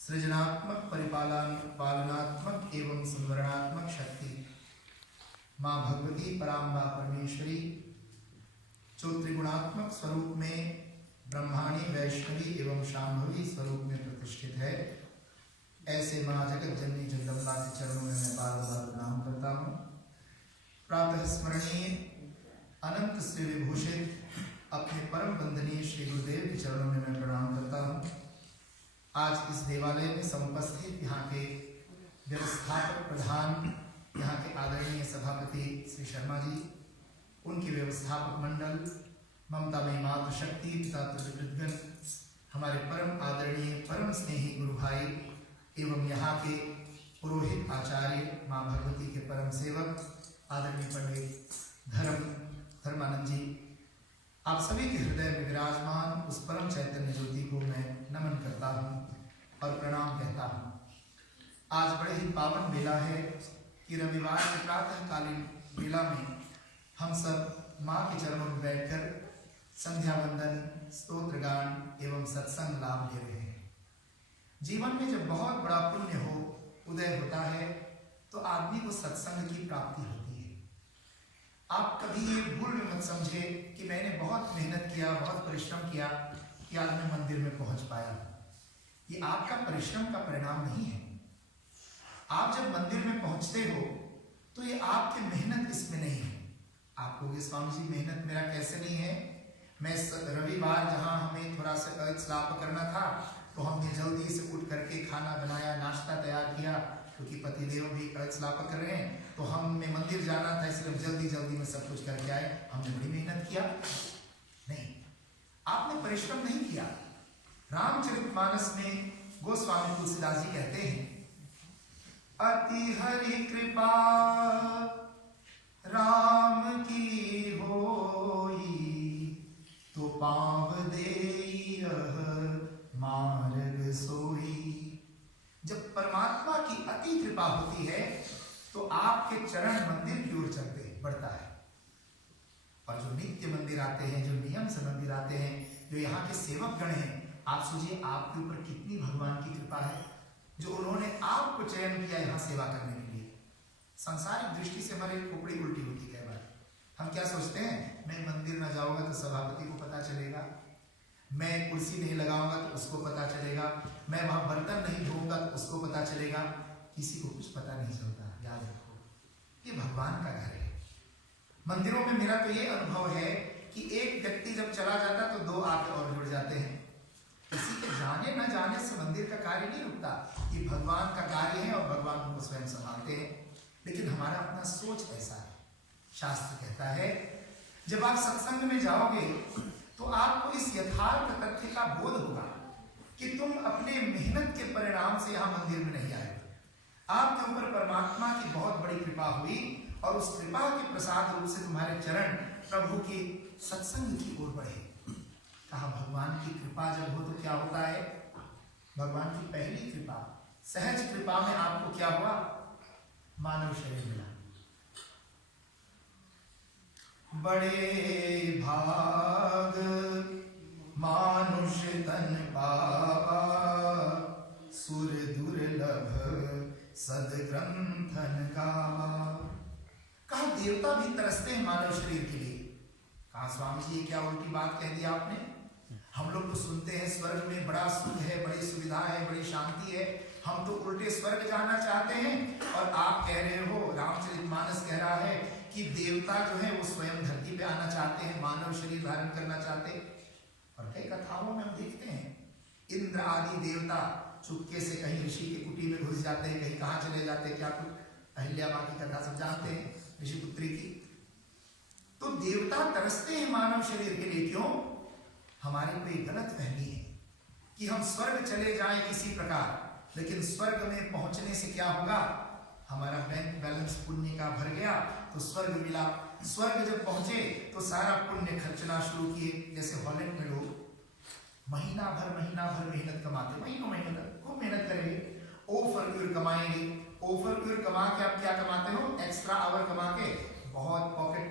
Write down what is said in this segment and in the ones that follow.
सृजनात्मक, पालनात्मक एवं संवरणात्मक शक्ति माँ भगवती पराम्बा परमेश्वरी जो त्रिगुणात्मक स्वरूप में ब्रह्माणी, वैष्णवी एवं शांभवी स्वरूप में प्रतिष्ठित है, ऐसे माँ जगत जननी जगदम्बा के चरणों में मैं बार बार प्रणाम करता हूँ। प्रातः स्मरणीय अनंत से विभूषित अपने परम वंदनीय श्री गुरुदेव के चरणों में मैं प्रणाम करता हूँ। आज इस देवालय में समुपस्थित यहाँ के व्यवस्थापक प्रधान, यहाँ के आदरणीय सभापति श्री शर्मा जी, उनके व्यवस्थापक मंडल, ममतामयी मातृशक्ति, पिता त्रिकृतगण, हमारे परम आदरणीय परम स्नेही गुरु भाई एवं यहाँ के पुरोहित आचार्य, माँ भगवती के परम सेवक आदरणीय पंडित धर्मानंद जी, आप सभी के हृदय में विराजमान उस परम चैतन्य ज्योति को मैं नमन करता हूँ और प्रणाम कहता हूँ। आज बड़े ही पावन बेला है कि रविवार के प्रातःकालीन बेला में हम सब माँ के चरणों में बैठकर संध्या वंदन, स्तोत्र गान एवं सत्संग लाभ ले रहे हैं। जीवन में जब बहुत बड़ा पुण्य हो उदय होता है तो आदमी को सत्संग की प्राप्ति होती है। आप कभी ये भूल में मत समझे कि मैंने बहुत मेहनत किया, बहुत परिश्रम किया कि आज मैं मंदिर में पहुंच पाया। ये आपका परिश्रम का परिणाम नहीं है। आप जब मंदिर में पहुंचते हो तो ये आपकी मेहनत इसमें नहीं है। आप कहोगे स्वामी जी मेहनत मेरा कैसे नहीं है। मैं रविवार जहाँ हमें थोड़ा सा स्लाप करना था तो हमने जल्दी से उठ करके खाना बनाया, नाश्ता तैयार किया, क्योंकि पतिदेव भी स्लाप कर रहे हैं तो हमें मंदिर जाना था, इसलिए जल्दी जल्दी में सब कुछ करके आए। हमने बड़ी मेहनत किया? नहीं, आपने परिश्रम नहीं किया। रामचरितमानस में गोस्वामी तुलसीदास जी कहते हैं, अति हरि कृपा राम की होई तो पाव देई मार्ग सोई। जब परमात्मा की अति कृपा होती है तो आपके चरण मंदिर की ओर चलते बढ़ता है। और जो नित्य मंदिर आते हैं, जो नियम से मंदिर आते हैं, जो यहाँ के सेवक गण हैं, आप सोचिए आपके ऊपर कितनी भगवान की कृपा है जो उन्होंने आपको चयन किया यहाँ सेवा करने के लिए। सांसारिक दृष्टि से हमारी खोपड़ी उल्टी होती है। हम क्या सोचते हैं, मैं मंदिर में जाऊंगा तो सभापति को पता चलेगा, मैं कुर्सी नहीं लगाऊंगा तो उसको पता चलेगा, मैं वहां बर्तन नहीं धोऊंगा तो उसको पता चलेगा। किसी को कुछ पता नहीं चलता। याद रखो, ये भगवान का घर है। मंदिरों में मेरा तो ये अनुभव है कि एक व्यक्ति जब चला जाता तो दो आके और जुड़ जाते हैं। किसी के जाने न जाने से मंदिर का कार्य नहीं रुकता। ये भगवान का कार्य है और भगवान उनको स्वयं संभालते हैं। लेकिन हमारा अपना सोच ऐसा है। शास्त्र कहता है जब आप सत्संग में जाओगे तो आपको इस यथार्थ तथ्य का बोध होगा कि तुम अपने मेहनत के परिणाम से यहाँ मंदिर में नहीं आए। आपके ऊपर परमात्मा की बहुत बड़ी कृपा हुई और उस कृपा के प्रसाद रूप से तुम्हारे चरण प्रभु के सत्संग की ओर बढ़े। कहा भगवान की कृपा जब हो तो क्या होता है। भगवान की पहली कृपा, सहज कृपा में आपको क्या हुआ, मानव शरीर मिला। बड़े भाग मानुष तन पावा, सुर दुर्लभ सदग्रंथन गावा। कहा देवता भी तरसते हैं मानव शरीर के लिए। कहा स्वामी जी क्या उल्टी बात कह दी आपने। हम लोग तो सुनते हैं स्वर्ग में बड़ा सुख है, बड़ी सुविधा है, बड़ी शांति है, हम तो उल्टे स्वर्ग जाना चाहते हैं। और आप कह रहे हो, रामचरितमानस कह रहा है कि देवता जो है वो स्वयं धरती पे आना चाहते हैं, मानव शरीर धारण करना चाहते हैं। और कई कथाओं में हम देखते हैं इंद्र आदि देवता चुपके से कहीं ऋषि की कुटी में घुस जाते हैं, कहीं कहाँ चले जाते हैं। क्या कुछ अहिल्या माँ की कथा सब जानते हैं, ऋषिपुत्री की। तो देवता तरसते हैं मानव शरीर के लिए। क्यों? हमारी कोई गलत फहमी है कि हम स्वर्ग चले जाएं किसी प्रकार, लेकिन स्वर्ग में पहुंचने से क्या होगा, हमारा बैंक बैलेंस पुण्य का भर गया तो स्वर्ग मिला। स्वर्ग जब पहुंचे तो सारा पुण्य खर्चना शुरू किए। जैसे हॉलैंड में लोग महीना भर मेहनत कमाते, महीनों खूब मेहनत करेंगे, ओवर कमाएंगे। ओवर कमा के आप क्या कमाते हो, एक्स्ट्रा आवर कमा के बहुत पॉकेट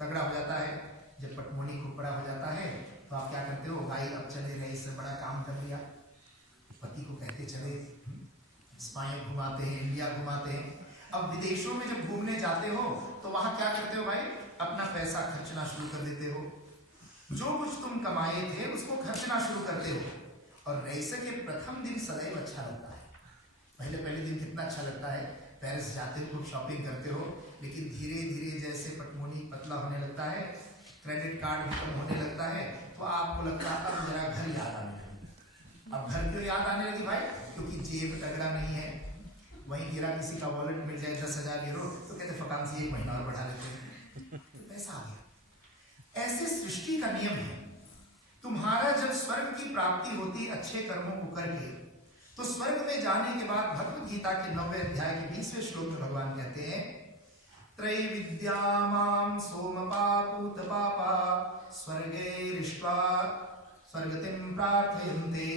तगड़ा हो जाता है। जब पटमोनी खूब बड़ा हो जाता है तो आप क्या करते हो, भाई अब चले रहे, इससे बड़ा काम कर लिया। पति को कहते चले स्पाइन घुमाते हैं, इंडिया घुमाते हैं। अब विदेशों में जब घूमने जाते हो तो वहां क्या करते हो भाई, अपना पैसा खर्चना शुरू कर देते हो, जो कुछ तुम कमाए थे उसको खर्चना शुरू करते हो। और रईस के प्रथम दिन सदैव अच्छा लगता है, पहले दिन कितना अच्छा लगता है, पेरिस जाते हो, खूब शॉपिंग करते हो, लेकिन धीरे धीरे जैसे पटमोनी पतला होने लगता है, क्रेडिट कार्ड भी कम होने लगता है, तो आपको लगता है अब जरा घर याद आने लगी। अब घर क्यों याद आने लगी भाई, क्योंकि जेब तगड़ा नहीं है, वहीं गिरा किसी का वॉलेट मिल जाए 10,000 यूरो तो कहते फटाक से 1 महीना और बढ़ा लेते हैं, तो पैसा आ गया। ऐसे सृष्टि का नियम है। तुम्हारा जब स्वर्ग की प्राप्ति होती अच्छे कर्मों को करके, तो स्वर्ग में जाने के बाद भगवत गीता के 9वें अध्याय के 20वें श्लोक में भगवान कहते हैं, त्रैविद्यामां सोमपापूत पापा स्वर्गैरिष्ट्वा स्वर्गतिं प्रार्थयन्ते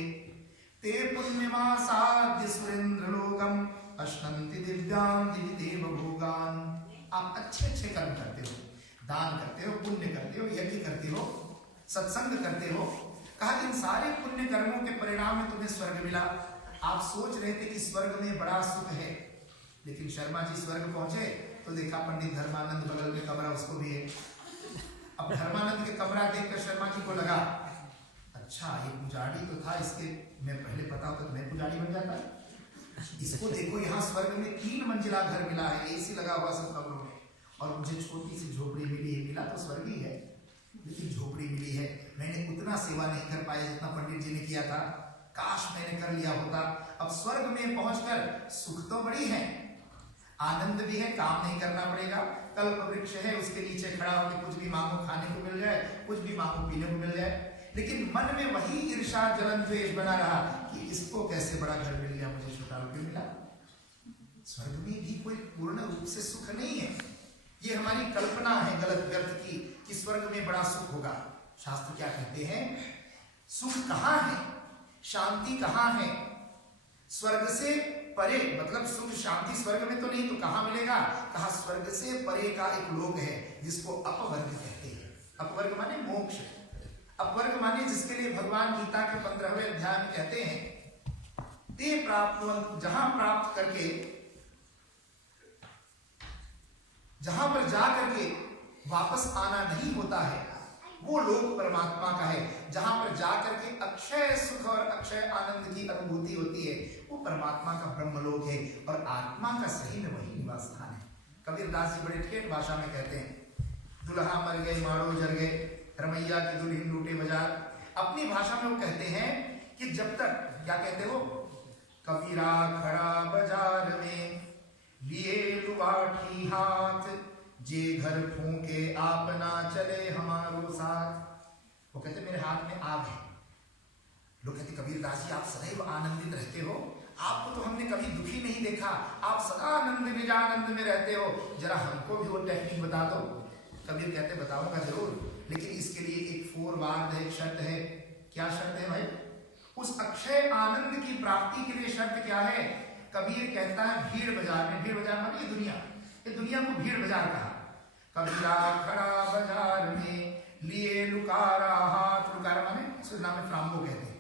ते पुण्यमासाद्य सुरेंद्रलोकम अश्नन्ति दिव्यान् दिविदेव भोगान्। आप अच्छे अच्छे कर्म करते हो, दान करते हो, पुण्य करते हो, यज्ञ करते हो, सत्संग करते हो, कहा इन सारे पुण्य कर्मों के परिणाम में तुम्हें स्वर्ग मिला। आप सोच रहे थे कि स्वर्ग में बड़ा सुख है, लेकिन शर्मा जी स्वर्ग पहुंचे तो देखा पंडित धर्मानंद बगल में कमरा उसको भी है। अब धर्मानंद के कमरा देखकर शर्मा जी को लगा, अच्छा ये पुजारी तो था, इसके मैं पहले पता होता तो मैं पुजारी बन जाता। इसको देखो यहाँ स्वर्ग में 3 मंजिला घर मिला है, एसी लगा हुआ सब कमरों में, और मुझे छोटी सी झोपड़ी मिली है, मिला तो स्वर्ग ही है लेकिन झोपड़ी मिली है। मैंने उतना सेवा नहीं कर पाया जितना पंडित जी ने किया था, काश मैंने कर लिया होता। अब स्वर्ग में पहुंचकर सुख तो बड़ी है, आनंद भी है, काम नहीं करना पड़ेगा, कल्प वृक्ष है, उसके नीचे खड़ा होकर कुछ भी मांगो खाने को मिल जाए, कुछ भी मांगो पीने को मिल जाए। लेकिन मन में वही ईर्ष्या जलन द्वेष बना रहा कि इसको कैसे बड़ा घर मिल गया, मुझे छोटा क्यों मिला। स्वर्ग में भी कोई पूर्ण रूप से सुख नहीं है, ये हमारी कल्पना है गलत व्यर्थ की कि स्वर्ग में बड़ा सुख होगा। शास्त्र क्या कहते हैं, सुख कहाँ है, शांति कहाँ है, स्वर्ग से परे, मतलब सुख शांति स्वर्ग में तो नहीं, तो कहाँ मिलेगा, कहा स्वर्ग से परे का एक लोक है जिसको अपवर्ग कहते हैं। अपवर्ग माने मोक्ष, अपवर्ग माने जिसके लिए भगवान गीता के 15वें अध्याय में कहते हैं, ते प्राप्त, जहां प्राप्त करके, जहां पर जा करके वापस आना नहीं होता है, वो लोक परमात्मा का है। जहां पर जाकर के अक्षय सुख और अक्षय आनंद की अनुभूति होती है, वो परमात्मा का ब्रह्मलोक है, और आत्मा का सही में वही निवास स्थान है। कबीरदास जी बड़े ठेठ भाषा में कहते हैं, दुल्हा मर गए मारो जर गए, रमैया की दुल्हन लूटे बाजार। अपनी भाषा में वो कहते हैं कि जब तक, क्या कहते हो, कबीरा खड़ा बाजार में लिए लुवाठी हाथ, जे घर फूंके आप ना चले हमारो साथ। वो कहते मेरे हाथ में आग है। लोग कहते कबीरदास जी आप सदैव आनंदित रहते हो, आपको तो हमने कभी दुखी नहीं देखा, आप सदा आनंद निजानंद में रहते हो, जरा हमको भी वो टेक्निक बता दो। कबीर कहते बताऊंगा जरूर, लेकिन इसके लिए एक फोरवार्ड है, एक शर्त है। क्या शर्त है भाई, उस अक्षय आनंद की प्राप्ति के लिए शर्त क्या है। कबीर कहता है भीड़ बाजार में, भीड़ बाजार माने ये दुनिया को भीड़ बाजार कहा। कबीरा खड़ा बाजार में लिए लुकारा हाथ, लुकारा माने सुरनाम में फ्राम्बो कहते हैं,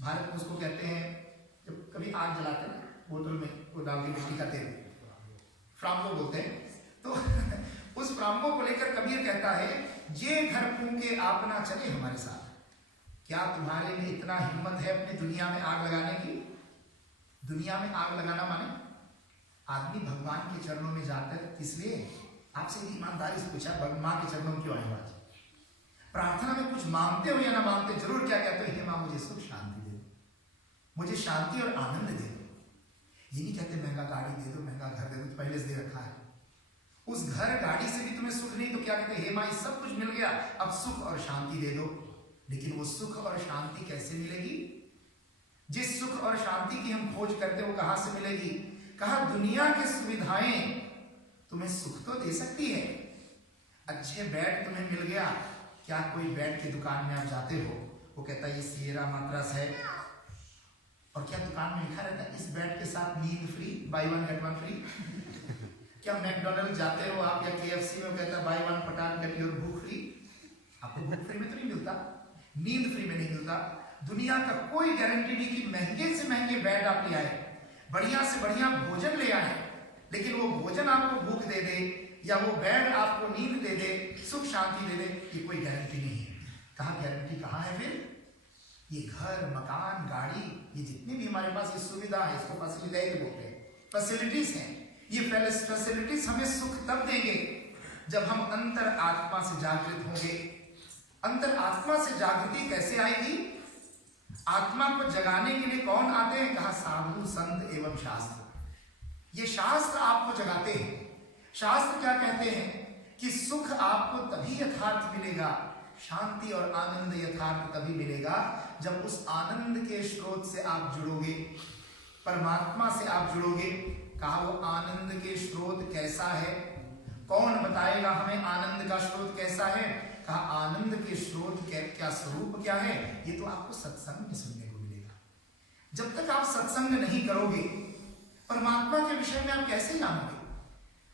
भारत में उसको कहते हैं जब कभी आग जलाते हैं बोतल में वो डाल के मिट्टी का तेल, फ्राम्बो बोलते हैं। तो उस फ्राम्बो को लेकर कबीर कहता है, ये घर फूंके आप ना चले हमारे साथ। क्या तुम्हारे में इतना हिम्मत है अपनी दुनिया में आग लगाने की। दुनिया में आग लगाना माने आदमी भगवान के चरणों में जाकर, इसलिए आपसे ईमानदारी से पूछा, मां के चरणों में क्यों आए आज, प्रार्थना में कुछ मांगते हो या ना मांगते, जरूर क्या कहते हो, हे मां मुझे सुख शांति दे दो, मुझे शांति और आनंद दे दो। ये नहीं कहते महंगा गाड़ी दे दो, महंगा घर दे दो, तो पहले से दे रखा है। उस घर गाड़ी से भी तुम्हें सुख नहीं, तो क्या कहते, हे मां सब कुछ मिल गया, अब सुख और शांति दे दो। लेकिन वो सुख और शांति कैसे मिलेगी। जिस सुख और शांति की हम खोज करते हो कहां से मिलेगी। कहा दुनिया की सुविधाएं तुम्हें सुख तो दे सकती है, अच्छे बेड तुम्हें मिल गया, क्या कोई बेड की दुकान में आप जाते हो, वो कहता है ये सिएरा मैट्रेस है, और क्या दुकान में लिखा रहता है इस बेड के साथ नींद free, by one get one free. क्या मैकडॉनल्ड जाते हो आप या KFC में, कहता है बाय वन पटान गेट योर भूख फ्री। आपको भूख फ्री में तो नहीं मिलता, नींद फ्री में नहीं मिलता। दुनिया का कोई गारंटी नहीं कि महंगे से महंगे बेड आप ले आए, बढ़िया से बढ़िया भोजन ले आए, लेकिन वो भोजन आपको भूख दे दे या वो बेड आपको नींद दे दे, सुख शांति दे दे, ये कोई गारंटी नहीं है। कहाँ गारंटी कहाँ है फिर? ये घर, मकान, गाड़ी, ये जितने भी हमारे पास ये सुविधा है, इसको फैसिलिटी बोलते हैं, फैसिलिटीज हैं। ये फैसिलिटीज हमें सुख तब देंगे जब हम अंतर आत्मा से जागृत होंगे। अंतर आत्मा से जागृति कैसे आएगी? आत्मा को जगाने के लिए कौन आते हैं? कहा साधु, संत एवं शास्त्र। ये शास्त्र आपको जगाते हैं। शास्त्र क्या कहते हैं कि सुख आपको तभी यथार्थ मिलेगा, शांति और आनंद यथार्थ तभी मिलेगा जब उस आनंद के स्रोत से आप जुड़ोगे, परमात्मा से आप जुड़ोगे। कहा वो आनंद के स्रोत कैसा है? कौन बताएगा हमें आनंद का स्रोत कैसा है? कहा आनंद के स्रोत क्या स्वरूप क्या है, ये तो आपको सत्संग में सुनने को मिलेगा। जब तक आप सत्संग नहीं करोगे, परमात्मा के विषय में आप कैसे जानोगे?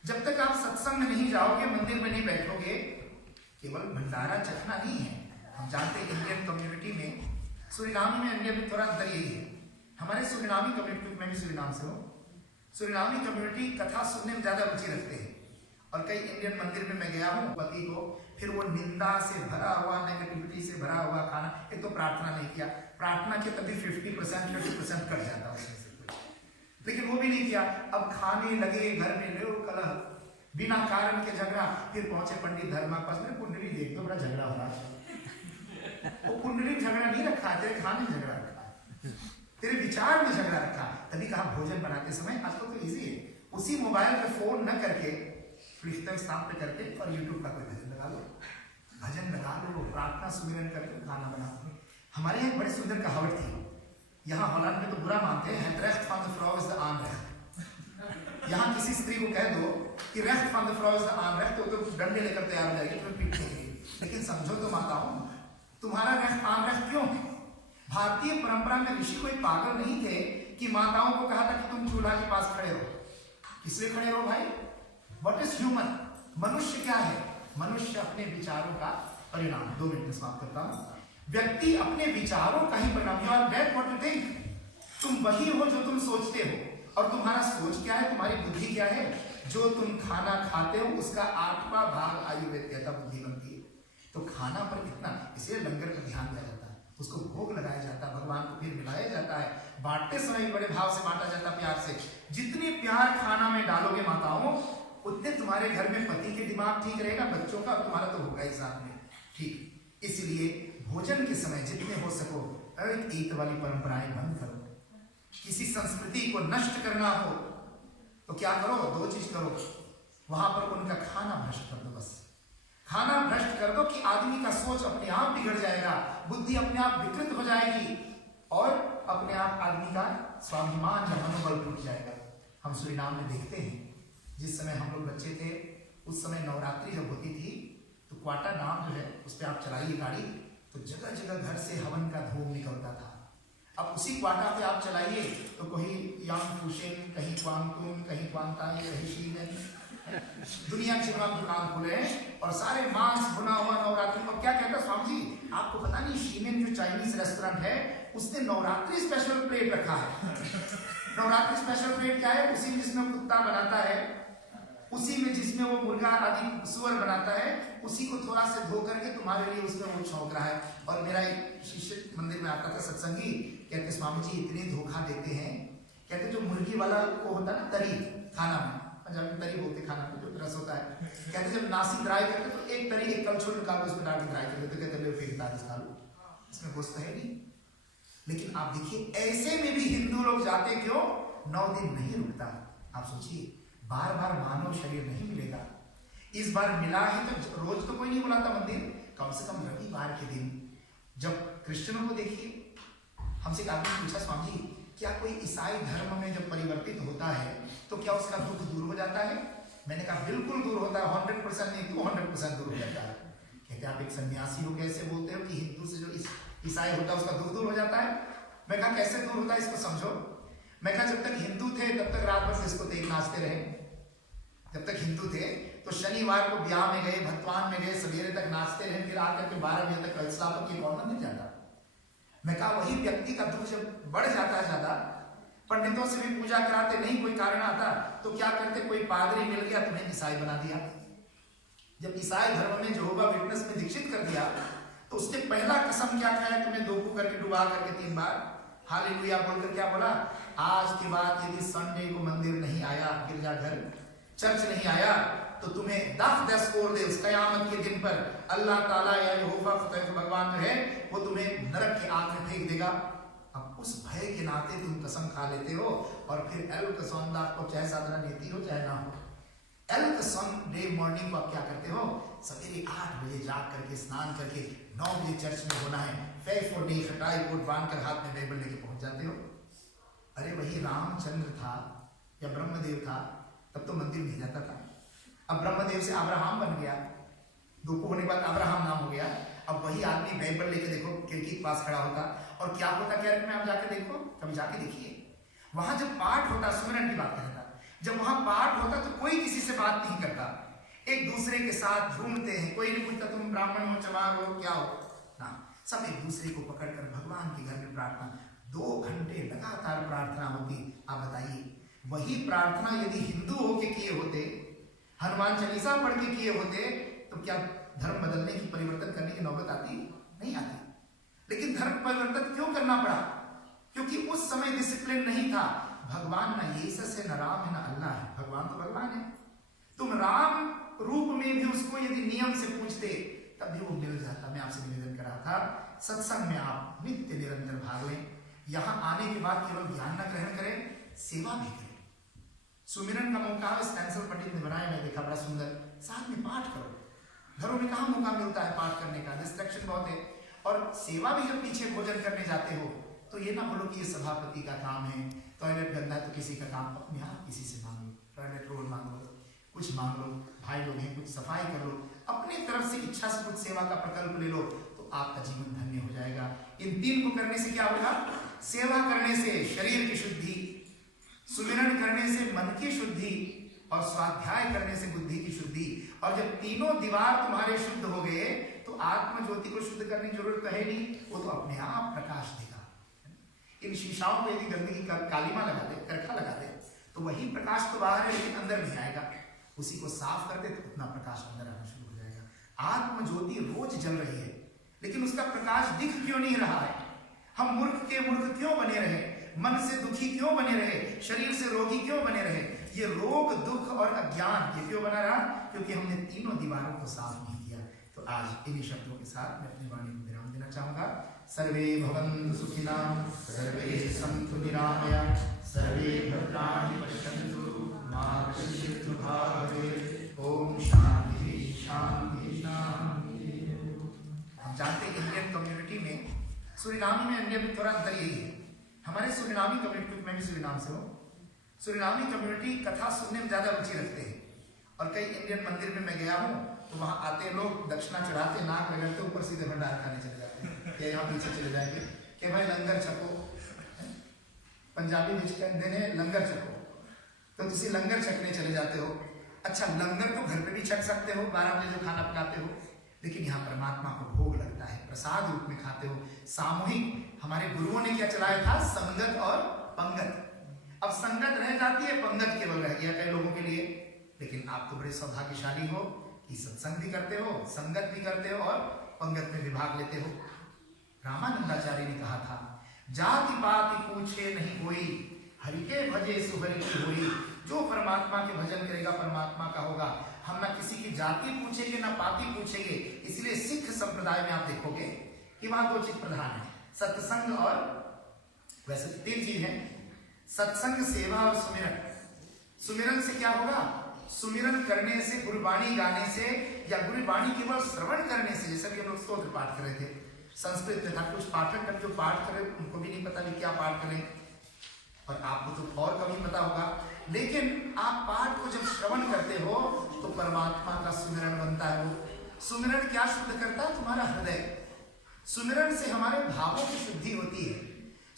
जब तक आप सत्संग में नहीं जाओगे, मंदिर में नहीं बैठोगे, केवल भंडारा चखना नहीं है। हम जानते हैं इंडियन कम्युनिटी में, सूरीनामी में इंडिया में थोड़ा अंतर यही है। हमारे सूरीनामी कम्युनिटी, मैं भी सूरीनाम से हूँ, सूरीनामी कम्युनिटी कथा सुनने में ज्यादा रुचि रखते हैं। और कई इंडियन मंदिर में मैं गया हूँ, पति को फिर वो निंदा से भरा हुआ, नेगेटिविटी से भरा हुआ खाना। एक तो प्रार्थना नहीं किया, प्रार्थना के तभी 50% कट जाता उसमें से, लेकिन वो भी नहीं किया। अब खाने लगे, घर में लो कलह, बिना कारण के झगड़ा। फिर पहुंचे पंडित धर्मा पास, मेरे कुंडली देख दो, बड़ा झगड़ा हो रहा है। वो कुंडली झगड़ा नहीं रखा, तेरे खाने में झगड़ा रखा, तेरे विचार में झगड़ा रखा। तभी कहा भोजन बनाते समय, आजकल तो इजी है, उसी मोबाइल पे फोन न करके पृष्ठ स्थान पे करके और यूट्यूब का कोई भजन लगा लो, भजन लगा लो, प्रार्थना सुमिरन करके खाना बना लो। हमारे यहाँ बड़ी सुंदर कहावत थी, यहाँ हॉलैंड में तो बुरा मानते हैं, rest from the fro is the armrest. यहाँ किसी स्त्री को कह दो कि rest from the fro is the armrest, तो डंडे लेकर तैयार हो जाएगी, तुम्हें पीट देगी। लेकिन समझो तो माताओं, तुम्हारा रेस्ट आर्मरेस्ट क्यों है? भारतीय परंपरा में ऋषि कोई पागल नहीं थे कि माताओं को कहा था कि तुम चूल्हा के पास खड़े रहो। किसलिए खड़े रहो भाई? What is human? मनुष्य क्या है? मनुष्य अपने विचारों का परिणाम। 2 मिनट में समाप्त करता हूं। व्यक्ति अपने विचारों का ही परिणाम। You are that what you think. तुम वही हो जो तुम सोचते हो। और तुम्हारा सोच क्या है? तुम्हारी बुद्धि क्या है? जो तुम खाना खाते हो उसका 8वां भाग आयुर्वेद कहता बुद्धि बनती है। तो खाना पर कितना, इसलिए लंगर का ध्यान दिया जाता है, उसको भोग लगाया जाता है, भगवान को फिर मिलाया जाता है, बांटते समय बड़े भाव से बांटा जाता है, प्यार से। जितने प्यार खाना में डालोगे माताओं, उतने तुम्हारे घर में पति के दिमाग ठीक रहेगा, बच्चों का, तुम्हारा तो होगा ही साथ में ठीक। इसलिए भोजन के समय जितने हो सको ईद वाली परंपराएं बंद करो। किसी संस्कृति को नष्ट करना हो तो क्या करो? 2 चीज करो, वहां पर उनका खाना भ्रष्ट कर दो। बस खाना भ्रष्ट कर दो कि आदमी का सोच अपने आप बिगड़ जाएगा, बुद्धि अपने आप विकृत हो जाएगी और अपने आप आदमी का स्वाभिमान या मनोबल टूट जाएगा। हम सूरीनाम में देखते हैं, जिस समय हम लोग बच्चे थे उस समय नवरात्रि जब होती थी तो क्वाटा नाम जो है उस पर आप चलाइए गाड़ी तो जगह जगह घर से हवन का धूम निकलता था। अब उसी क्वाटा पे आप चलाइए तो कहीं यांग फुशेन, कहीं क्वांगतुन, कहीं क्वांगताई, कहीं शीमेन, दुनिया के हम दुकान खुले हैं और सारे मांस भुना हुआ नवरात्रि। और क्या कहता स्वामी जी, आपको पता नहीं शीमेन जो चाइनीज रेस्टोरेंट है उसने नवरात्रि स्पेशल प्लेट रखा है। नवरात्रि स्पेशल प्लेट क्या है? उसी में जिसमें कुत्ता बनाता है, उसी में जिसमें वो मुर्गा आदि सुअर बनाता है, उसी को थोड़ा से धो करके तुम्हारे लिए उसमें वो छौंक रहा है। और मेरा एक शिष्य मंदिर में आता था सत्संगी, कहते स्वामी जी इतने धोखा देते हैं। कहते जो मुर्गी वाला वो होता है ना तरी खाना में, पंजाबी में तरी बोलते खाना में जो रस होता है, कहते जब नासी ड्राई करते तो एक तरी एक कलछुल निकाल उसमें डाल के ड्राई कर देते, कहते लो फेंक दाल खा लो, इसमें गोश्त है नहीं। लेकिन आप देखिए ऐसे में भी हिंदू लोग जाते क्यों? 9 दिन नहीं रुकता। आप सोचिए, बार बार मानव शरीर नहीं मिलेगा। इस बार मिला है तो रोज तो कोई नहीं बुलाता मंदिर, कम से कम रविवार के दिन। जब क्रिश्चियनों को देखिए, हमसे आदमी पूछा स्वामी जी क्या कोई ईसाई धर्म में जब परिवर्तित होता है तो क्या उसका दुख दूर हो जाता है? मैंने कहा बिल्कुल दूर होता है, 100% नहीं 200% दूर हो जाता है। कहते आप एक सन्यासी हो कैसे बोलते हो कि हिंदू से जो ईसाई होता है उसका दुख दूर हो जाता है? मैं कहा कैसे दूर होता है इसको समझो। मैं कहा जब तक हिंदू थे तब तक रात भर डिस्को तेज नाचते रहे। जब तक हिंदू थे तो शनिवार को ब्याह में गए, भगवान में गए, सवेरे तक नाचते रहे, फिर आकर के 12 बजे तक कलशापति कौन मंदिर जाता। मैं कहा वही व्यक्ति का दुख जब बढ़ जाता है ज्यादा, पर पंडितों से भी पूजा कराते, नहीं कोई कारण आता तो क्या करते, कोई पादरी मिल गया तुम्हें ईसाई बना दिया। जब ईसाई धर्म में यहोवा विटनेस में दीक्षित कर दिया तो उसने पहला कसम क्या खाया, तुम्हें दोपू करके डुबा करके 3 बार हालेलुया बोलकर क्या बोला, आज के बाद यदि संडे को मंदिर नहीं आया, गिरजाघर चर्च नहीं आया तो तुम्हें 10 कोर दे, उस कयामत के दिन पर अल्लाह ताला या यहोवा भगवान जो है वो तुम्हें नरक की आग में फेंक देगा। अब उस भय के नाते तुम कसम खा लेते हो और फिर एल्क सौंदा को चाहे साधना नीति हो चाहे ना हो, एल्क संडे मॉर्निंग को आप क्या करते हो, सवेरे 8 बजे जाग करके स्नान करके 9 बजे चर्च में होना है, फेफ और नहीं खटाई कोट बांध कर हाथ में बाइबल लेके पहुंच जाते हो। अरे वही रामचंद्र था या ब्रह्मदेव था तब तो मंदिर नहीं जाता था। अब ब्रह्मदेव से अब्राहम बन गया, दोपू होने के बाद अब्राहम नाम हो गया। अब वही आदमी बाइबल लेके देखो खिड़की के पास खड़ा होता और क्या होता, क्या में आप जाके देखो, कभी जाके देखिए वहां जब पाठ होता, सुमिरन की बात करता, जब वहां पाठ होता तो कोई किसी से बात नहीं करता, एक दूसरे के साथ झूमते हैं, कोई नहीं पूछता तुम ब्राह्मण हो चमार हो क्या हो ना, सब एक दूसरे को पकड़कर भगवान के घर में प्रार्थना, 2 घंटे लगातार प्रार्थना होती। आप बताइए वही प्रार्थना यदि हिंदू होके किए होते, हनुमान चालीसा पढ़ के किए होते तो क्या धर्म बदलने की परिवर्तन करने की नौबत आती? नहीं आती। लेकिन धर्म परिवर्तन क्यों करना पड़ा? क्योंकि उस समय डिसिप्लिन नहीं था। भगवान ना यीशस है, ना राम है, ना अल्लाह है, भगवान तो भगवान है। तुम राम रूप में भी उसको यदि नियम से पूछते तब भी वो मिल जाता। मैं आपसे निवेदन कर रहा था सत्संग में आप नित्य निरंतर भाग लें, यहाँ आने के बाद केवल ज्ञान न ग्रहण करें, सेवा भी करें। सुमिरन का मौका स्टेंसिल पंडित ने बनाया, मैं देखा बड़ा सुंदर, साथ में पाठ करो। घरों में कहाँ मौका मिलता है पाठ करने का, डिस्ट्रैक्शन बहुत है। और सेवा भी जब पीछे भोजन करने जाते हो तो ये ना बोलो कि ये सभापति का काम है, टॉयलेट गंदा है तो किसी का काम, अपने आप किसी से मांग लो, टॉयलेट रोल मांग लो, कुछ मांग लो, भाई लोग हैं कुछ सफाई कर लो, अपनी तरफ से इच्छा से कुछ सेवा का प्रकल्प ले लो तो आपका जीवन धन्य हो जाएगा। इन 3 को करने से क्या होगा? सेवा करने से शरीर की शुद्धि, सुमिरन करने से मन की शुद्धि और स्वाध्याय करने से बुद्धि की शुद्धि। और जब तीनों दीवार तुम्हारे शुद्ध हो गए तो आत्म ज्योति को शुद्ध करने की जरूरत है नहीं, वो तो अपने आप प्रकाश देगा। इन शीशाओं में यदि गंदगी का कालीमा लगा दे, करखा लगा दे तो वही प्रकाश तो बाहर है लेकिन अंदर नहीं आएगा। उसी को साफ कर दे तो उतना प्रकाश अंदर आना शुरू हो जाएगा। आत्म ज्योति रोज जल रही है लेकिन उसका प्रकाश दिख क्यों नहीं रहा है? हम मूर्ख के मूर्ख क्यों बने रहे, मन से दुखी क्यों बने रहे, शरीर से रोगी क्यों बने रहे? ये रोग, दुख और अज्ञान ये क्यों बना रहा? क्योंकि हमने तीनों दीवारों को साफ नहीं किया। तो आज इन्हीं शब्दों के साथ मैं अपनी वाणी को विराम देना चाहूंगा। सर्वे भवन्तु सुखिनः, सर्वे सन्तु निरामयाः, सर्वे भद्राणि पश्यन्तु, मा कश्चित् दुःखभाग् भवेत्। ओम शांति शांति शांति। हम जानते हैं इंडियन कम्युनिटी में, सूरीनामी में इंडिया में थोड़ा अंतर यही है। हमारे सूरीनामी कम्युनिटी, मैं भी सूरीनाम से हूँ, सूरीनामी कम्युनिटी कथा सुनने में ज्यादा रुचि रखते हैं। और कई इंडियन मंदिर में मैं गया हूँ तो वहां आते लोग दक्षिणा चढ़ाते, नाक रगड़ते, ऊपर सीधे भंडार खाने चले जाते हैं। क्या यहाँ पीछे चले जाएंगे कि भाई लंगर छको, पंजाबी में कहते हैं लंगर छको, तो तुसी लंगर छकने चले जाते हो। अच्छा, लंगर तो घर पे भी छक सकते हो, 12 बजे जो खाना पकाते हो, लेकिन यहाँ परमात्मा को भोग लगता है, प्रसाद रूप में खाते हो। सामूहिक हमारे गुरुओं ने क्या चलाया था? संगत और पंगत। अब संगत रह जाती है, पंगत केवल रह गया कई लोगों के लिए। लेकिन आप तो बड़े सौभाग्यशाली हो कि सत्संग भी करते हो, संगत भी करते हो और पंगत में भी भाग लेते हो। रामानंदाचार्य ने कहा था, जाति पाति पूछे नहीं कोई, हरि के भजे सुहरि की होई। जो परमात्मा के भजन करेगा परमात्मा का होगा। हम ना किसी की जाति पूछेंगे ना पाति पूछेंगे। इसलिए सिख संप्रदाय में आप देखोगे कि वहां 2 चीज प्रधान है, सत्संग और, वैसे 3 चीज है, सत्संग, सेवा और सुमिरन। सुमिरन से क्या होगा? सुमिरन करने से, गुरुवाणी गाने से या गुरुवाणी केवल श्रवण करने से, जैसे भी हम लोग स्तोत्र पाठ कर रहे थे, संस्कृत में था, कुछ पाठक जो पाठ करे उनको भी नहीं पता भी क्या पाठ करें, और आपको तो और कभी पता होगा। लेकिन आप पाठ को जब श्रवण करते हो तो परमात्मा का सुमिरन बनता है। वो सुमिरन क्या शुद्ध करता है? तुम्हारा हृदय। सुमिरन से हमारे भावों की शुद्धि होती है,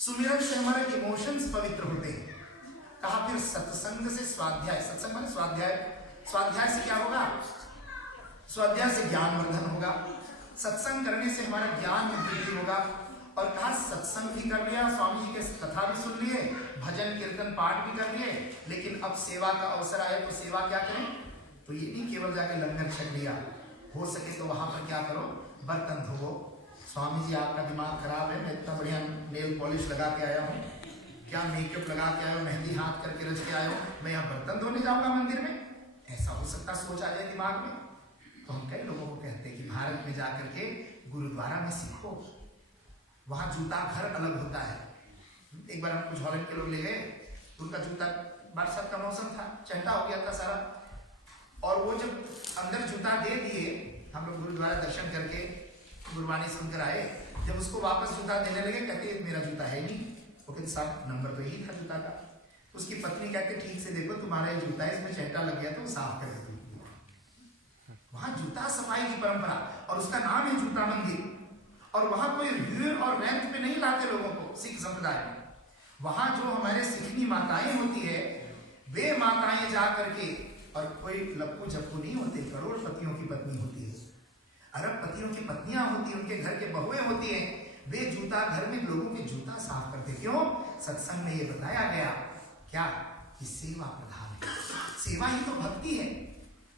सुमिरन से हमारे इमोशंस पवित्र होते हैं। कहा फिर सत्संग से स्वाध्याय, सत्संग माने स्वाध्याय, स्वाध्याय से क्या होगा? स्वाध्याय से ज्ञान वर्धन होगा, सत्संग करने से हमारा ज्ञान में वृद्धि होगा। और कहा सत्संग भी कर लिया, स्वामी जी के कथा भी सुन लिए, भजन कीर्तन पाठ भी कर लिए, लेकिन अब सेवा का अवसर आए तो सेवा क्या करें? तो ये नहीं केवल जाके लंगर छक लिया, हो सके तो वहां पर क्या करो, बर्तन धोवो। स्वामी जी आपका दिमाग खराब है, मैं इतना बढ़िया नेल पॉलिश लगा के आया हूँ, क्या मेकअप लगा के आया हूँ, मेहंदी हाथ करके रच के आया हूँ, मैं यहाँ बर्तन धोने जाऊंगा मंदिर में? ऐसा हो सकता सोच आ जाए दिमाग में। तो हम कई लोगों को कहते हैं कि भारत में जाकर के गुरुद्वारा में सीखो, वहां जूता घर अलग होता है। एक बार हम कुछ हॉलैंड के लोग ले गए, उनका जूता बरसात का मौसम था, चंदा हो गया था सारा, और वो जब अंदर जूता दे दिए, हम लोग गुरुद्वारा दर्शन करके गुरबानी सुनकर आए, जब उसको वापस जूता देने लगे, कहते मेरा जूता है नहीं। वो कहते साहब नंबर तो यही था जूता का। उसकी पत्नी कहते ठीक से देखो तुम्हारा ये जूता है, इसमें चेंटा लग गया तो साफ कर दो। वहां जूता सफाई की परंपरा, और उसका नाम है जूता मंदिर। और वहां कोई ह्यूर और रेंट पे नहीं लाते लोगों को सिख संप्रदाय में। वहां जो हमारे सिखनी माताएं होती है, वे माताएं जा करके, और कोई लप्पू झप्पू नहीं होते, करोड़पतियों की पत्नी होती है, अरबपतियों की पत्नियां होती है, उनके घर के बहुएं होती हैं, वे जूता घर में लोगों के जूता साफ करते। क्यों? सत्संग में ये बताया गया क्या कि सेवा प्रधान है। सेवा ही तो भक्ति है।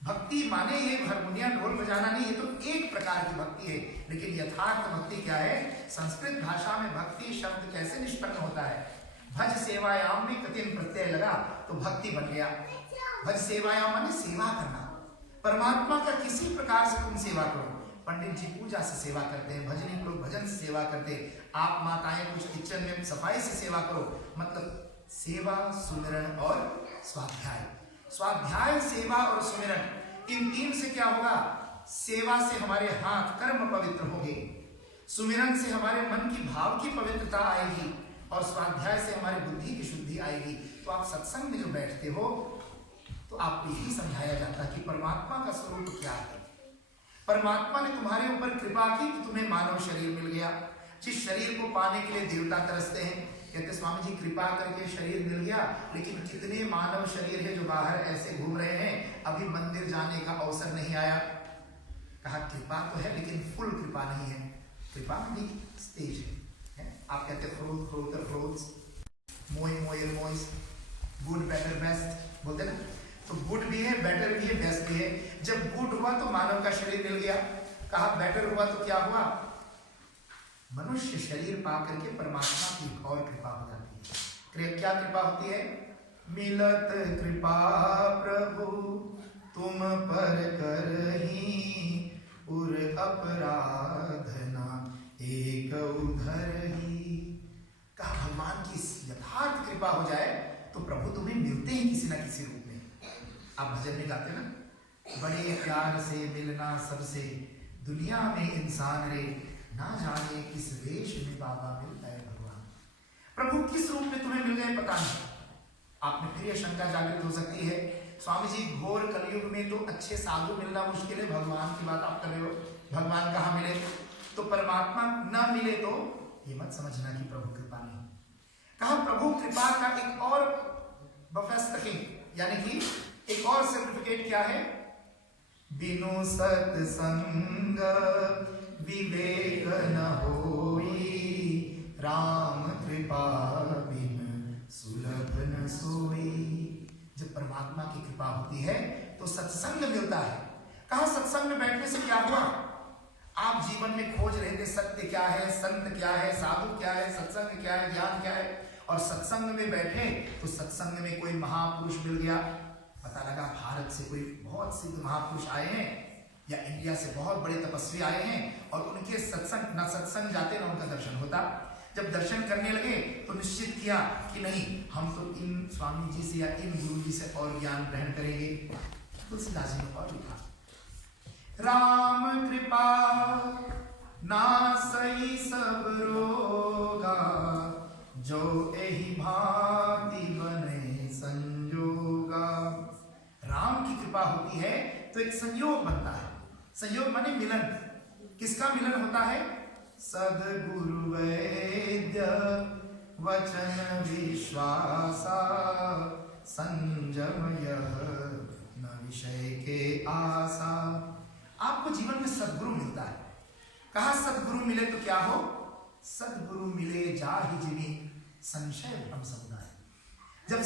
भक्ति माने ये हारमोनियम ढोल बजाना नहीं, ये तो एक प्रकार की भक्ति है। लेकिन यथार्थ भक्ति क्या है? संस्कृत भाषा में भक्ति शब्द कैसे निष्पन्न होता है? भज सेवायाम में कतिन प्रत्यय लगा तो भक्ति बन गया। भज सेवायाम माने सेवा करना। परमात्मा का किसी प्रकार से तुम सेवा करो। पंडित जी पूजा से सेवा करते हैं, भजनी लोग भजन से सेवा करते हैं, आप माताएं कुछ किचन में सफाई से सेवा करो। मतलब सेवा, सुमिरन और स्वाध्याय। स्वाध्याय, सेवा और सुमिरन, इन तीन से क्या होगा? सेवा से हमारे हाथ कर्म पवित्र होंगे, सुमिरन से हमारे मन की भाव की पवित्रता आएगी, और स्वाध्याय से हमारी बुद्धि की शुद्धि आएगी। तो आप सत्संग में जो बैठते हो तो आपको यही समझाया जाता है कि परमात्मा का स्वरूप क्या है। परमात्मा ने तुम्हारे ऊपर कृपा की कि तुम्हें मानव शरीर मिल गया। जिस शरीर को पाने के लिए देवता तरसते हैं, कहते स्वामी जी कृपा करके शरीर मिल गया, लेकिन कितने मानव शरीर है जो बाहर ऐसे घूम रहे हैं, अभी मंदिर जाने का अवसर नहीं आया। कहा कृपा तो है लेकिन फुल कृपा नहीं है। कृपा भी स्टेज है। आप कहते फ्रूट फ्रूट फ्रूट्स, मोई मोयर मोइस, गुड बेटर बेस्ट बोलते ना, तो गुड भी है, बेटर भी है, बेस्ट भी है। जब गुड हुआ तो मानव का शरीर मिल गया, कहा बेटर हुआ तो क्या हुआ? मनुष्य शरीर पा करके परमात्मा की और कृपा हो जाती है। क्या कृपा होती है? मिलत कृपा प्रभु तुम पर करही, उर अपराधना एक उधर ही। कहा भगवान की यथार्थ कृपा हो जाए तो प्रभु तुम्हें मिलते ही किसी ना किसी रूप में। आप भजन में गाते ना, बड़े प्यार से मिलना सबसे दुनिया में इंसान रे, ना जाने किस वेश में बाबा मिलता है भगवान। प्रभु किस रूप में तुम्हें मिल गए पता नहीं। आप में फिर यह शंका जागृत हो सकती है, स्वामी जी घोर कलयुग में तो अच्छे साधु मिलना मुश्किल है, भगवान की बात आप कर रहे हो, भगवान कहाँ मिले? तो परमात्मा न मिले तो ये मत समझना कि प्रभु कृपा नहीं। कहा प्रभु कृपा का एक और बफेस्टिंग, यानी कि एक और सर्टिफिकेट क्या है? बिनु सत्संग विवेक न होई, राम कृपा बिन सुलभ न सोई। जब परमात्मा की कृपा होती है तो सत्संग मिलता है। कहा सत्संग में बैठने से क्या हुआ? आप जीवन में खोज रहे थे सत्य क्या है, संत क्या है, साधु क्या है, सत्संग क्या है, ज्ञान क्या है, और सत्संग में बैठे तो सत्संग में कोई महापुरुष मिल गया। पता लगा भारत से कोई बहुत सिद्ध महापुरुष आए हैं, या इंडिया से बहुत बड़े तपस्वी आए हैं, और उनके सत्संग ना सत्संग जाते ना उनका दर्शन होता। जब दर्शन करने लगे तो निश्चित किया कि नहीं, हम तो इन स्वामी जी से या इन गुरु जी से और ज्ञान ग्रहण करेंगे। तुलसीदास जी ने और लिखा, राम कृपा नासई सब रोगा, जो एहि भांति बने संजोगा। राम की कृपा होती है तो एक संयोग बनता है। संयोग माने मिलन। किसका मिलन होता है? सद्गुरु वैद्य वचन विश्वासा, संयम यह न विषय के आशा। आपको जीवन में सद्गुरु मिलता है। कहा सद्गुरु मिले तो क्या हो? सद्गुरु मिले जाहि जिनि संशय भ्रम समुदाय।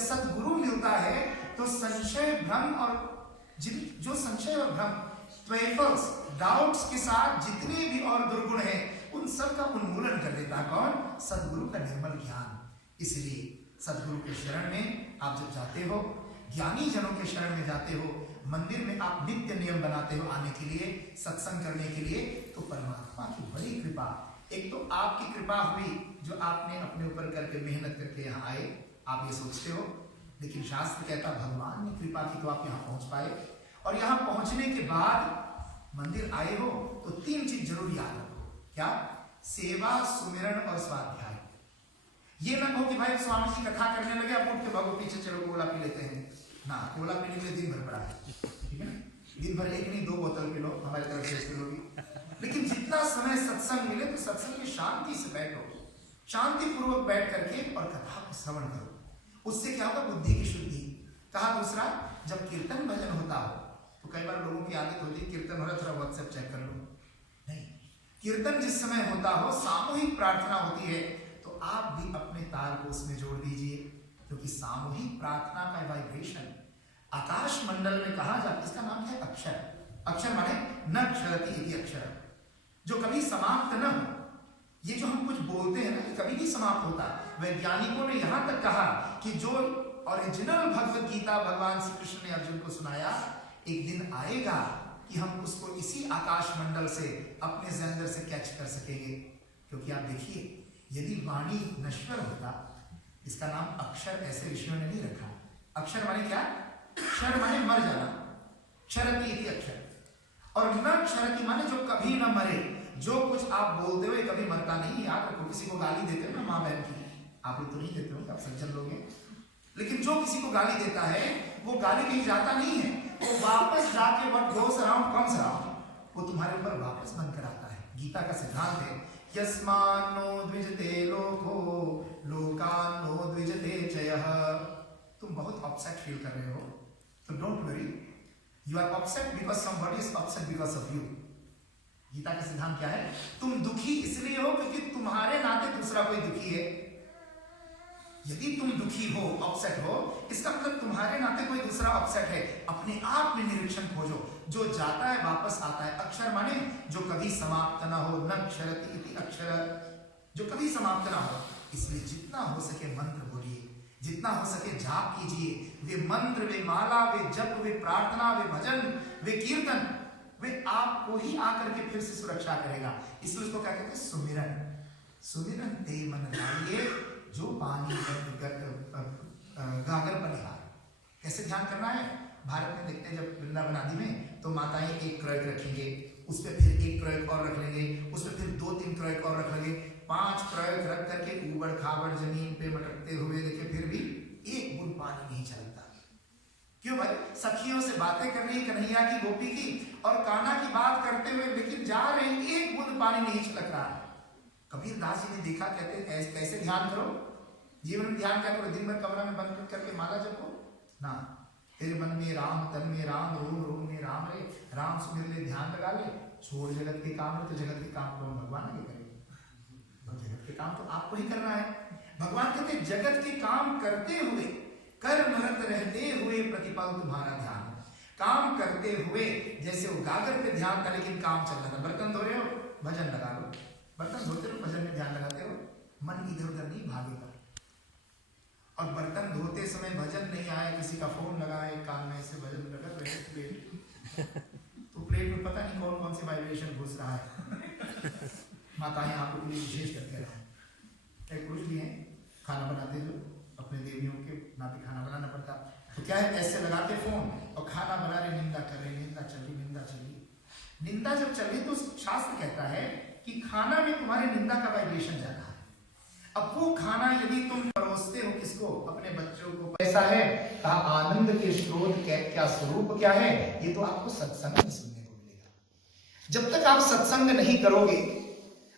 सद्गुरु मिलता है तो संशय भ्रम और जो संशय और भ्रम, ट्वेफल्स, डाउट्स के साथ जितने भी और दुर्गुण हैं उन सब का उन्मूलन कर देता है कौन? सद्गुरु का निर्मल ज्ञान। इसलिए सद्गुरु के शरण में आप जब जाते हो, ज्ञानी जनों के शरण में जाते हो, मंदिर में आप नित्य नियम बनाते हो आने के लिए, सत्संग करने के लिए, तो परमात्मा की बड़ी कृपा, एक तो आपकी कृपा हुई जो आपने अपने ऊपर करके मेहनत करके यहाँ आए, आप ये सोचते हो, लेकिन शास्त्र कहता भगवान ने कृपा की तो आप यहाँ पहुंच पाए। और यहाँ पहुंचने के बाद मंदिर आए हो तो 3 चीज जरूर याद रखो। क्या? सेवा, सुमिरन और स्वाध्याय। ये ना कहो कि भाई स्वामी जी कथा करने लगे अब उठ के भागो पीछे चलो कोला पी लेते हैं ना। कोला पीने के लिए दिन भर पड़ा है, ठीक है ना? दिन भर 1 नहीं 2 बोतल पी लो, हमारी तरफ से पी लोगी। लेकिन जितना समय सत्संग मिले तो सत्संग में शांति से बैठो, शांति पूर्वक बैठ करके और कथा को श्रवण करो। उससे क्या होगा? बुद्धि की शुद्धि। कहा दूसरा, जब कीर्तन भजन होता हो तो कई बार लोगों की आदत होती है कीर्तन हो रहा थोड़ा व्हाट्सएप चेक कर लो। नहीं, कीर्तन जिस समय होता हो, सामूहिक प्रार्थना होती है तो आप भी अपने ताल को उसमें जोड़ दीजिए, क्योंकि सामूहिक प्रार्थना का वाइब्रेशन आकाश मंडल में कहा जाता है। इसका नाम है अक्षर। अक्षर माने न क्षरति इति अक्षर, जो कभी समाप्त न हो। ये जो हम कुछ बोलते हैं ना, कभी नहीं समाप्त होता। वैज्ञानिकों ने यहां तक कहा कि जो ओरिजिनल भगवत गीता भगवान श्री कृष्ण ने अर्जुन को सुनाया, एक दिन आएगा कि हम उसको इसी आकाश मंडल से अपने अंदर से कैच कर सकेंगे। क्योंकि आप देखिए, यदि वाणी नश्वर होता, इसका नाम अक्षर ऐसे ऋषियों ने नहीं रखा। अक्षर माने क्या? क्षर माने मर जाना, क्षरति इति अक्षर। और न क्षरति माने जो कभी न मरे। जो कुछ आप बोलते हो कभी मरता नहीं। याद रखो, किसी को गाली देते हो ना माँ बहन की, आप लोग तो नहीं देते हो, आप सज्जन लोग हैं, लेकिन जो किसी को गाली देता है वो गाली कहीं जाता नहीं है, वो वापस जाके what goes around comes around, वो तुम्हारे ऊपर वापस बनकर आता है। गीता का सिद्धांत है यस्मान्नो द्विजते लोको लोकान्नो द्विजते चयः। तुम बहुत अपसेट फील कर रहे हो तो don't worry, you are upset because somebody is upset because of you. Gita का सिद्धांत क्या है? तुम दुखी इसलिए हो क्योंकि तुम्हारे नाते दूसरा कोई दुखी है। यदि तुम दुखी हो, अपसेट हो, इसका मतलब तुम्हारे नाते कोई दूसरा अपसेट है। अपने आप में निरीक्षण खोजो। जो जाता है वापस आता है। अक्षर माने जो कभी समाप्त ना हो, न क्षरति इति अक्षर, जो कभी समाप्त ना हो। इसलिए जितना हो सके मंत्र बोलिए, जितना हो सके जाप कीजिए। वे मंत्र, वे माला, वे जप, वे प्रार्थना, वे भजन, वे कीर्तन, वे आपको ही आकर के फिर से सुरक्षा करेगा। इसलिए उसको क्या कहते हैं? सुमिरन। सुमिरन ते मन लाइए जो पानी गागर बनिहार। कैसे ध्यान करना है? भारत में देखते हैं जब वृंदावन आदि में तो माताएं एक क्रय रखेंगे, उस पर फिर एक क्रय और रख लेंगे, उस पर फिर 2-3 क्रय और रख लेंगे, 5 क्रय रख करके ऊबड़ खाबड़ जमीन पे मटकते हुए देखे, फिर भी एक बूंद पानी नहीं चलता। क्यों भाई? सखियों से बातें कर रही कन्हैया की, गोपी की, और कान्हा की बात करते हुए लेकिन जा रहे हैं, एक बूंद पानी नहीं छलक रहा है। कबीर दास जी ने देखा, कहते कैसे ध्यान करो, जीवन में ध्यान क्या करो? दिन भर कमरा में बंद करके माला जपो ना, तेरे मन में राम, तन में राम, रोम रोम में राम रे, राम सुमिर ले, ध्यान लगा ले, छोड़ जगत के काम। तो जगत के काम को भगवान आगे करेंगे, तो जगत के काम तो आपको ही करना है। भगवान कहते जगत के काम करते हुए, कर नरत रहते हुए प्रतिपल तुम्हारा ध्यान। काम करते हुए, जैसे वो गागर पे ध्यान था लेकिन काम चल रहा था। बर्तन धो रहे हो, भजन लगा लो, बर्तन धोते रहो, भजन में ध्यान लगाते रहो, मन इधर उधर नहीं भागेगा। और बर्तन धोते समय भजन नहीं आया, किसी का फोन लगा है कान में, ऐसे भजन लगा रहे प्लेट, तो प्लेट में पता नहीं कौन कौन से वाइब्रेशन घुस रहा है। माताएं आपको लिए विशेष करके रहा है, पुरुष भी हैं खाना बनाते जो अपने देवियों के नाते खाना बनाना पड़ता, तो क्या है ऐसे लगा के फोन और खाना बना रहे, निंदा कर रहे, निंदा चली, निंदा चली। निंदा जब चली तो शास्त्र कहता है कि खाना में तुम्हारे निंदा का वाइब्रेशन जाता है। अब वो खाना यदि तुम परोसते हो किसको? अपने बच्चों को। ऐसा है कहा आनंद के स्रोत क्या स्वरूप क्या है, ये तो आपको सत्संग में सुनने को मिलेगा। जब तक आप सत्संग नहीं करोगे,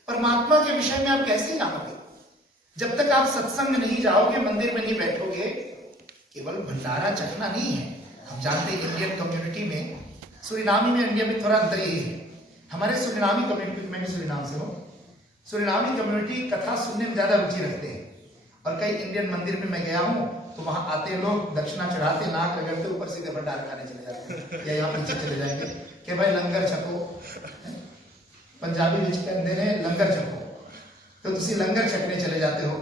परमात्मा के विषय में आप कैसे जानोगे? जब तक आप सत्संग नहीं जाओगे, मंदिर में नहीं बैठोगे, केवल भंडारा चखना नहीं है। हम जानते हैं इंडियन कम्युनिटी में, सुरिनामी में, इंडिया में थोड़ा अंतर ये है। हमारे सुरिनामी कम्युनिटी, मैं सुरिनाम से हूँ, सुरिनामी कम्युनिटी कथा सुनने में ज्यादा रुचि रखते हैं। और कई इंडियन मंदिर में मैं गया हूँ तो वहां आते लोग दक्षिणा चढ़ाते, नाक रगड़ते, ऊपर सीधे भंडार खाने चले जाते या यहाँ पीछे चले जाएंगे कि भाई लंगर छको। पंजाबी विच कहते हैं लंगर छको, तो तुसी लंगर छकने चले जाते हो।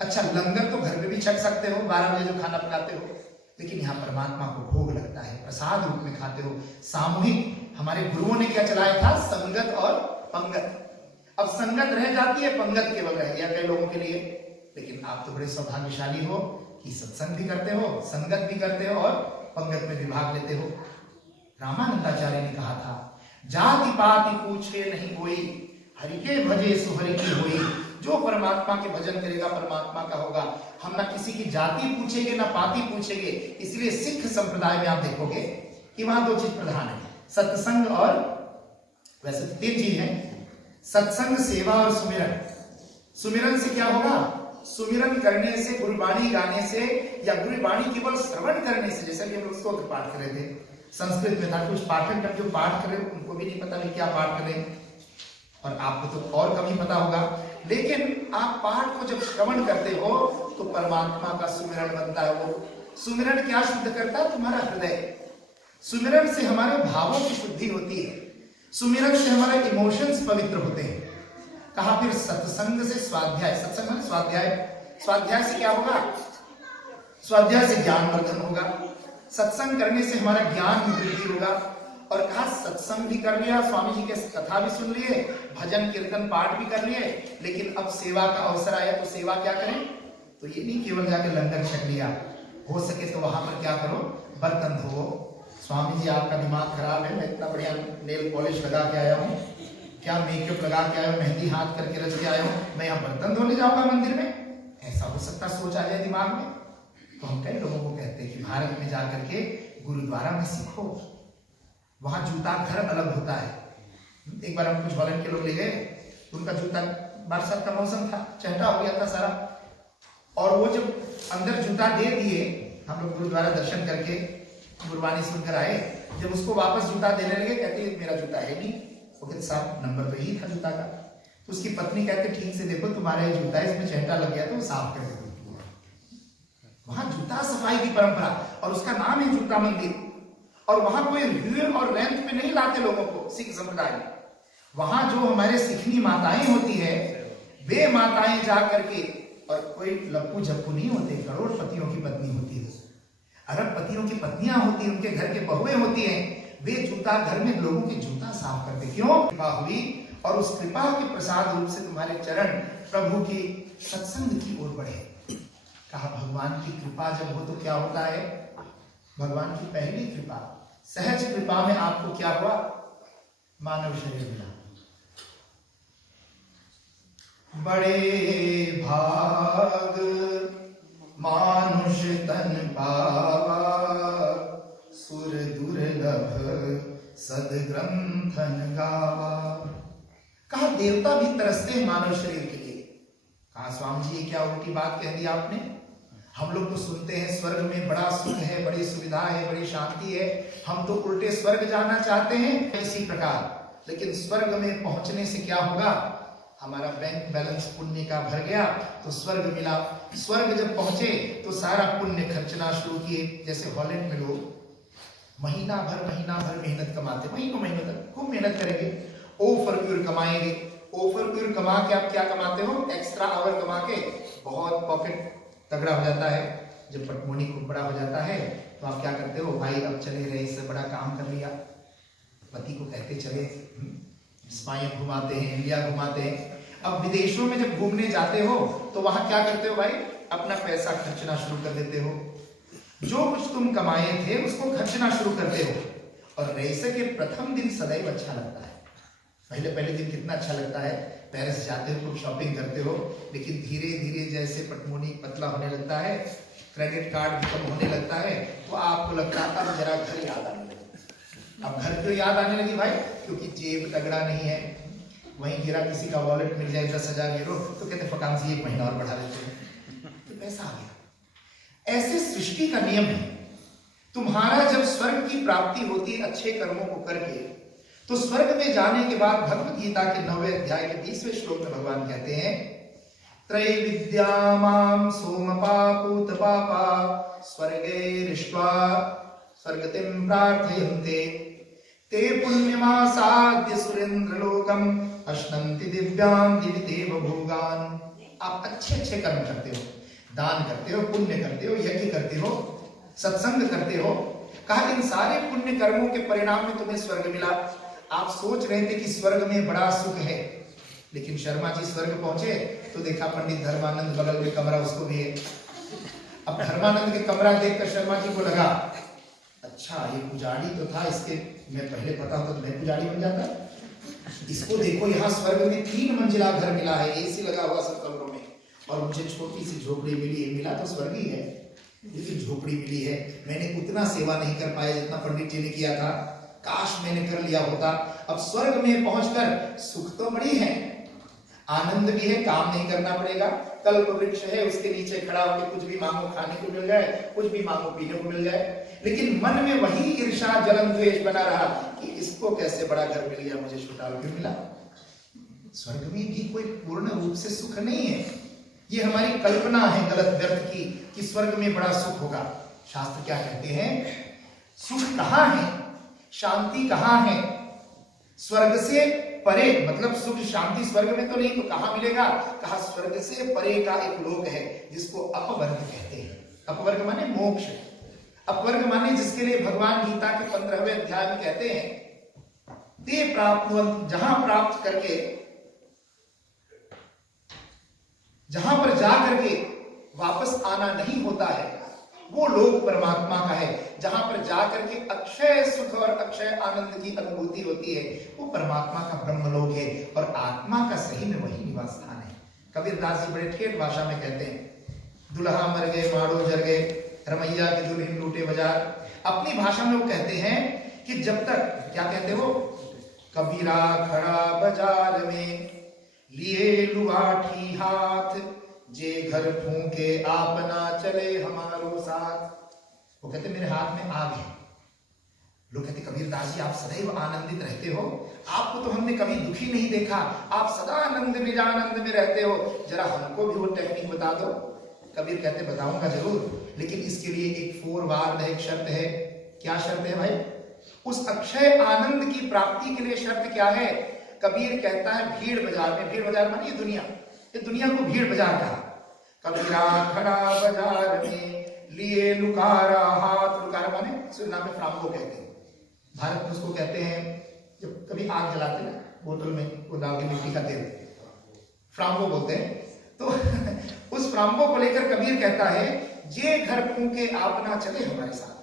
अच्छा, लंगर तो घर में भी छक सकते हो, 12 बजे जो खाना पकाते हो, लेकिन यहाँ परमात्मा को भोग लगता है, प्रसाद रूप में खाते हो। सामूहिक हमारे गुरुओं ने क्या चलाया था? संगत और पंगत। अब संगत रह जाती है, पंगत केवल रह गया कई लोगों के लिए। लेकिन आप तो बड़े सौभाग्यशाली हो कि सत्संग भी करते हो, संगत भी करते हो और पंगत में भी भाग लेते हो। रामानंदाचार्य ने कहा था, जाति पाति पूछे नहीं कोई, हरि के भजे सुहरि की होई। जो परमात्मा के भजन करेगा परमात्मा का होगा। हम ना किसी की जाति पूछेंगे ना पाति पूछेंगे। इसलिए सिख संप्रदाय में आप देखोगे कि वहां 2 चीज प्रधान है, सत्संग और, वैसे 3 चीज है, सत्संग, सेवा और सुमिरन। सुमिरन से क्या होगा? सुमिरन करने से, गुरुवाणी गाने से या गुरुवाणी केवल श्रवण करने से, जैसे कि हम लोग स्तोत्र पाठ कर रहे थे, संस्कृत में था, कुछ पाठक जो पाठ कर रहे उनको भी नहीं पता नहीं क्या पाठ करें, और आपको तो और कम ही पता होगा। लेकिन आप पाठ को जब श्रवण करते हो तो परमात्मा का सुमिरन बनता है। वो सुमिरन क्या शुद्ध करता है? तुम्हारा हृदय। सुमिरन से हमारे भावों की शुद्धि होती है, सुमिरन से हमारे इमोशंस पवित्र होते हैं। कहा फिर सत्संग से स्वाध्याय, सत्संग में स्वाध्याय, स्वाध्याय से क्या होगा? स्वाध्याय से ज्ञान वर्धन होगा, सत्संग करने से हमारा ज्ञान में वृद्धि होगा। और कहा सत्संग भी कर लिया, स्वामी जी के कथा भी सुन लिए, भजन कीर्तन पाठ भी कर लिए, लेकिन अब सेवा का अवसर आया तो सेवा क्या करें? तो ये नहीं केवल जाके लंगर छक लिया, हो सके तो वहां पर क्या करो? बर्तन धो। स्वामी जी आपका दिमाग खराब है, मैं इतना बढ़िया नेल पॉलिश लगा के आया हूँ, क्या मेकअप लगा के आया हूँ, मेहंदी हाथ करके रच के आया हूँ, मैं यहाँ बर्तन धोने जाऊंगा मंदिर में? ऐसा हो सकता सोच आ जाए दिमाग में। तो हम कई लोगों को कहते हैं कि भारत में जाकर के गुरुद्वारा में सीखो, वहां जूता घर अलग होता है। एक बार हम कुछ वॉलंटियर लोग ले गए, उनका जूता, बरसात का मौसम था, चहटा हो गया था सारा, और वो जब अंदर जूता दे दिए, हम लोग गुरुद्वारा दर्शन करके गुरबानी सुनकर आए, जब उसको वापस जूता देने लगे, कहते मेरा जूता है नहीं। वो कहते साहब नंबर तो यही था जूता का। तो उसकी पत्नी कहते ठीक से देखो तुम्हारा ये जूता है, इसमें चहटा लग गया तो साफ कर दो। वहां जूता सफाई की परंपरा, और उसका नाम है जूता मंदिर। और वहां कोई ह्यूर और रेंट पे नहीं लाते लोगों को सिख समुदाय में। वहां जो हमारे सिखनी माताएं होती है, वे माताएं जा करके, और कोई लप्पू झप्पू नहीं होते, करोड़पतियों की पत्नी होती है, अरबपतियों की पत्नियां होती है, उनके घर के बहुएं होती हैं, वे जूता घर में लोगों के जूता साफ करते। क्यों? कृपा हुई, और उस कृपा के प्रसाद रूप से तुम्हारे चरण प्रभु की सत्संग की ओर बढ़े। कहा भगवान की कृपा जब हो तो क्या होता है? भगवान की पहली कृपा, सहज कृपा में आपको क्या हुआ? मानव शरीर मिला। बड़े भाग मानुष तन पावा, सुर दुर्लभ सदग्रंथन गावा। कहा देवता भी तरसते हैं मानव शरीर के लिए। कहा स्वामी जी ये क्या उल्टी बात कह दी आपने? हम लोग तो सुनते हैं स्वर्ग में बड़ा सुख है, बड़ी सुविधा है, बड़ी शांति है, हम तो उल्टे स्वर्ग जाना चाहते हैं। इसी प्रकार लेकिन स्वर्ग में पहुंचने से क्या होगा? हमारा बैंक बैलेंस पुण्य का भर गया तो स्वर्ग मिला। स्वर्ग जब पहुंचे तो सारा पुण्य खर्चना शुरू किए। जैसे हॉलैंड में लोग महीना भर मेहनत कमाते, महीनों तक खूब मेहनत करेंगे, ओवरव्यूर कमाएंगे। ओवरव्यूर कमा के आप क्या कमाते हो? एक्स्ट्रा आवर कमा के बहुत पॉकेट तगड़ा हो जाता है। जब पटमोनी खूब बड़ा हो जाता है तो आप क्या करते हो? भाई अब चले रहे, इससे बड़ा काम कर लिया। पति को कहते चले, स्पाइन घुमाते हैं, इंडिया घुमाते हैं। अब विदेशों में जब घूमने जाते हो तो वहां क्या करते हो भाई? अपना पैसा खर्चना शुरू कर देते हो। जो कुछ तुम कमाए थे उसको खर्चना शुरू करते हो। और रईस के प्रथम दिन सदैव अच्छा लगता है। पहले दिन कितना अच्छा लगता है, पेरिस जाते हो, खूब शॉपिंग करते हो, लेकिन धीरे धीरे जैसे पटमोनी पतला होने लगता है, क्रेडिट कार्ड भी कम होने लगता है, तो आपको लगता है अब जरा घर याद आने लगी। अब घर क्यों याद आने लगी भाई? क्योंकि जेब तगड़ा नहीं है। वहीं गिरा किसी का वॉलेट मिल जाए 10,000 यूरो तो कहते फकान से 1 महीना और बढ़ा देते हैं, तो पैसा आ गया। ऐसे सृष्टि का नियम है। तुम्हारा जब स्वर्ग की प्राप्ति होती है अच्छे कर्मों को करके, तो स्वर्ग में जाने के बाद भगवत गीता के 9वें अध्याय के 20वें श्लोक में भगवान कहते हैं, त्रैविद्यामां सोमपापूतपापा स्वर्गैरिष्ट्वा स्वर्गतिं प्रार्थयन्ते ते पुण्यमासाद्य सुरेंद्रलोकम अश्नन्ति दिव्यान् दिवि देव भोगान्। आप अच्छे अच्छे कर्म करते हो, दान करते हो, पुण्य करते हो, यज्ञ करते हो, सत्संग करते हो। कहा इन सारे पुण्य कर्मों के परिणाम में तुम्हें स्वर्ग मिला। आप सोच रहे थे कि स्वर्ग में बड़ा सुख है, लेकिन शर्मा जी स्वर्ग पहुंचे तो देखा पंडित धर्मानंद बगल में कमरा उसको भी है। अब धर्मानंद के कमरा देखकर शर्मा जी को लगा अच्छा ये पुजारी तो था, इसके मैं पहले पता होता तो मैं पुजारी बन जाता। इसको देखो यहाँ स्वर्ग में 3 मंजिला घर मिला है, एसी लगा हुआ सब कमरों में, और मुझे छोटी सी झोपड़ी मिली है। मिला तो स्वर्ग ही है, लेकिन झोपड़ी मिली है। मैंने उतना सेवा नहीं कर पाया जितना पंडित जी ने किया था, काश मैंने कर लिया होता। अब स्वर्ग में पहुंचकर सुख तो बड़ी है, आनंद भी है, काम नहीं करना पड़ेगा। कल्प वृक्ष है, उसके नीचे खड़ा होकर कुछ भी मांगो खाने को मिल जाए, कुछ भी मांगो पीने को मिल जाए। लेकिन मन में वही ईर्ष्या जलन द्वेष बना रहा कि इसको कैसे बड़ा घर मिल गया, मुझे छोटा क्यों मिला। स्वर्ग में भी कोई पूर्ण रूप से सुख नहीं है, ये हमारी कल्पना है गलत व्यर्थ की कि स्वर्ग में बड़ा सुख होगा। शास्त्र क्या कहते हैं, सुख कहाँ है, शांति कहाँ है। स्वर्ग से परे, मतलब सुख शांति स्वर्ग में तो नहीं, तो कहां मिलेगा। कहा स्वर्ग से परे का एक लोक है जिसको अपवर्ग कहते हैं। अपवर्ग माने मोक्ष, अपवर्ग माने जिसके लिए भगवान गीता के 15वें अध्याय में कहते हैं ते प्राप्त, जहां प्राप्त करके, जहां पर जा करके वापस आना नहीं होता है, वो लोक परमात्मा का है। जहां पर जाकर के अक्षय सुख और अक्षय आनंद की अनुभूति होती है, वो परमात्मा का ब्रह्मलोक है, और आत्मा का सही में वही निवास स्थान है। कबीरदास जी बड़े ठेठ भाषा में कहते हैं, दुल्हा मर गए माड़ो जर गए, रमैया के दुल्हन लूटे बाजार। अपनी भाषा में वो कहते हैं कि जब तक, क्या कहते हो, कबीरा खड़ा बाजार में लिए लुआठी हाथ, जे घर फूंके आप ना चले हमारो साथ। वो कहते मेरे हाथ में आग है। लोग कहते कबीरदास जी आप सदैव आनंदित रहते हो, आपको तो हमने कभी दुखी नहीं देखा, आप सदा आनंद निजानंद में रहते हो, जरा हमको भी वो टेक्निक बता दो। कबीर कहते बताऊंगा जरूर, लेकिन इसके लिए एक फोरवार्ड है, एक शर्त है। क्या शर्त है भाई? उस अक्षय आनंद की प्राप्ति के लिए शर्त क्या है? कबीर कहता है भीड़ बाजार में, भीड़ बाजार मानी ये दुनिया, ये दुनिया को भीड़ बाजार कहा। कबीरा खड़ा बाजार में लिए लुकारा हाथ, लुकारा माने सुरनाम में फ्रांको कहते हैं, भारत में उसको कहते हैं जब कभी आग जलाते हैं बोतल में वो डाल के मिट्टी का तेल, फ्रांको बोलते हैं। तो उस फ्रांको को लेकर कबीर कहता है जे घर फूंके आप ना चले हमारे साथ।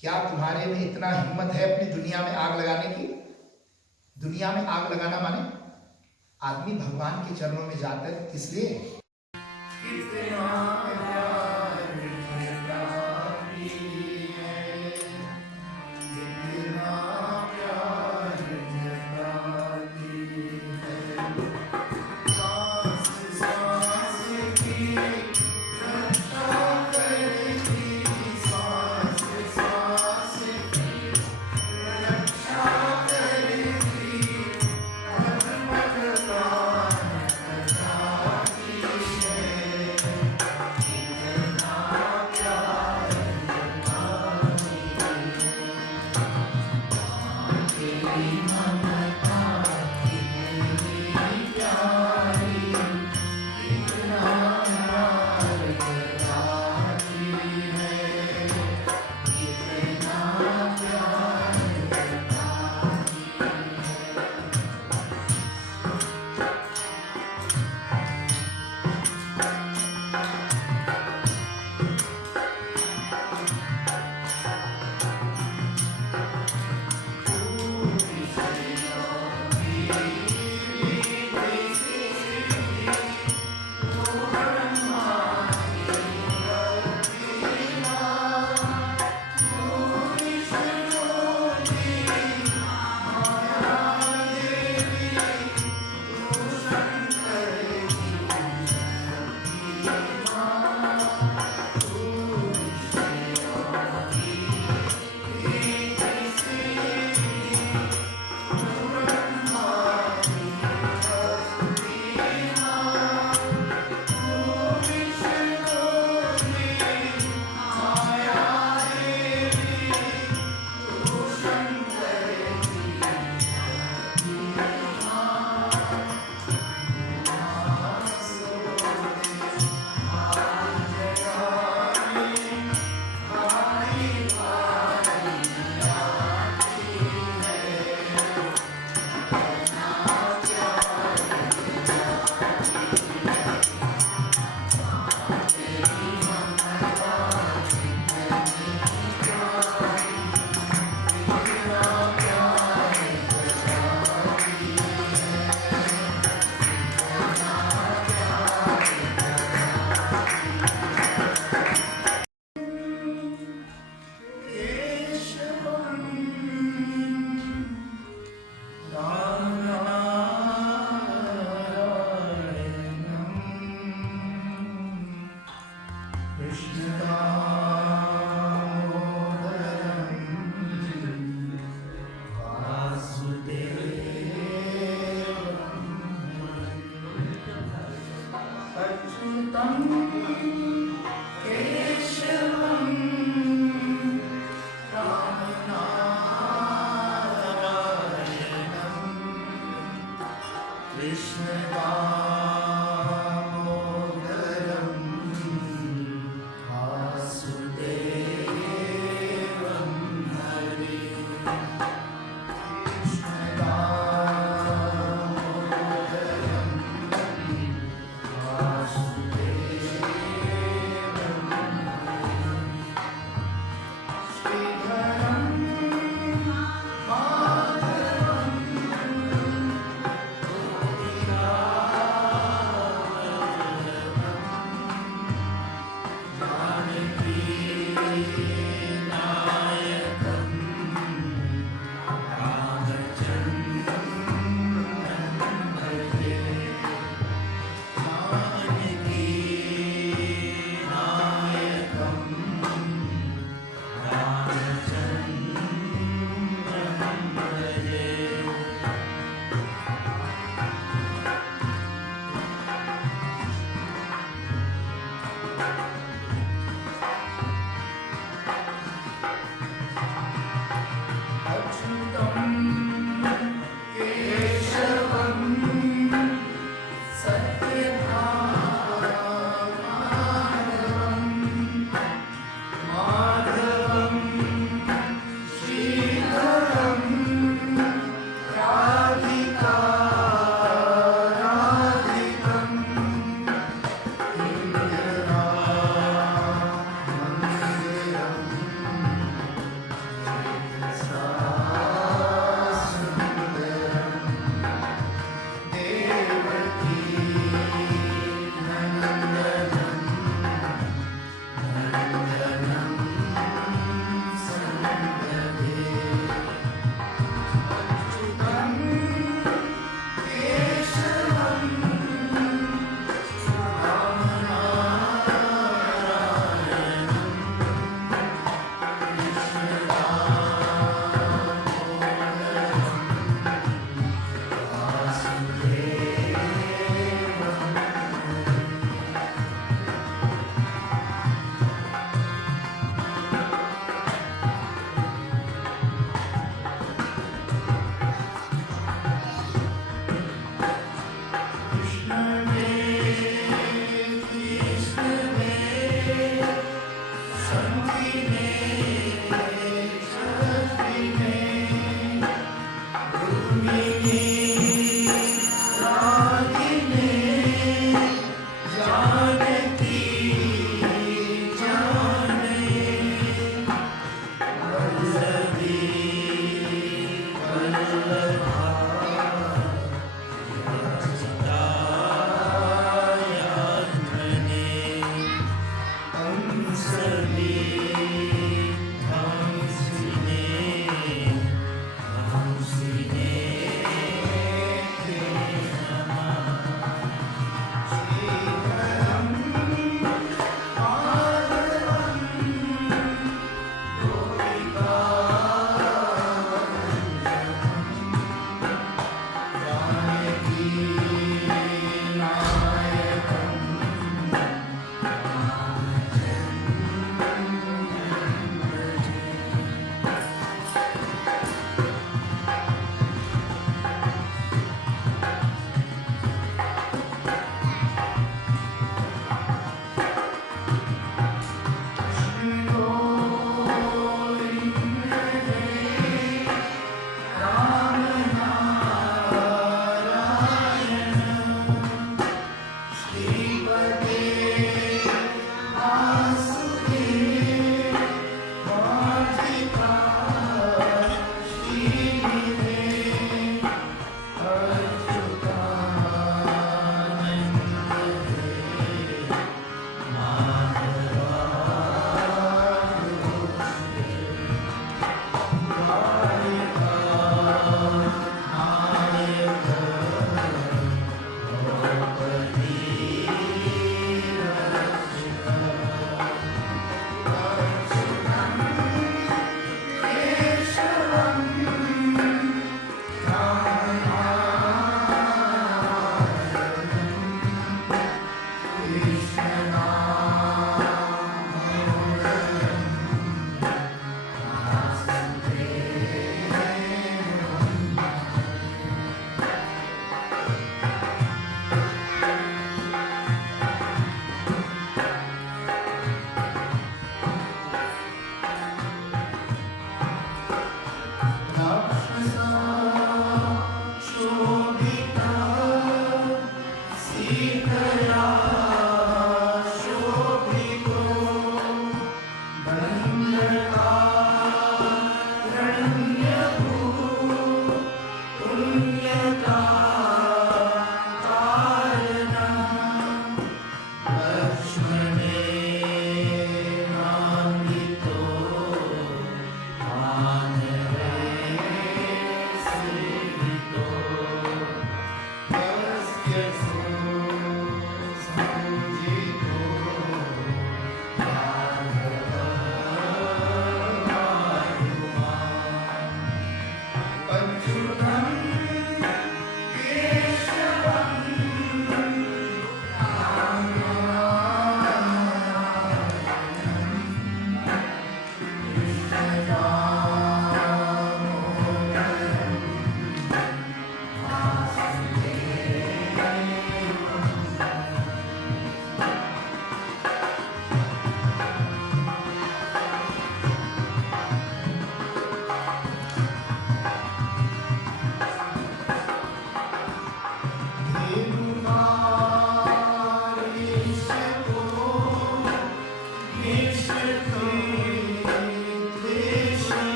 क्या तुम्हारे में इतना हिम्मत है अपनी दुनिया में आग लगाने की? दुनिया में आग लगाना माने आदमी भगवान के चरणों में जाता है किस लिए? सभी हम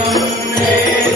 Amen.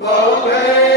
Vande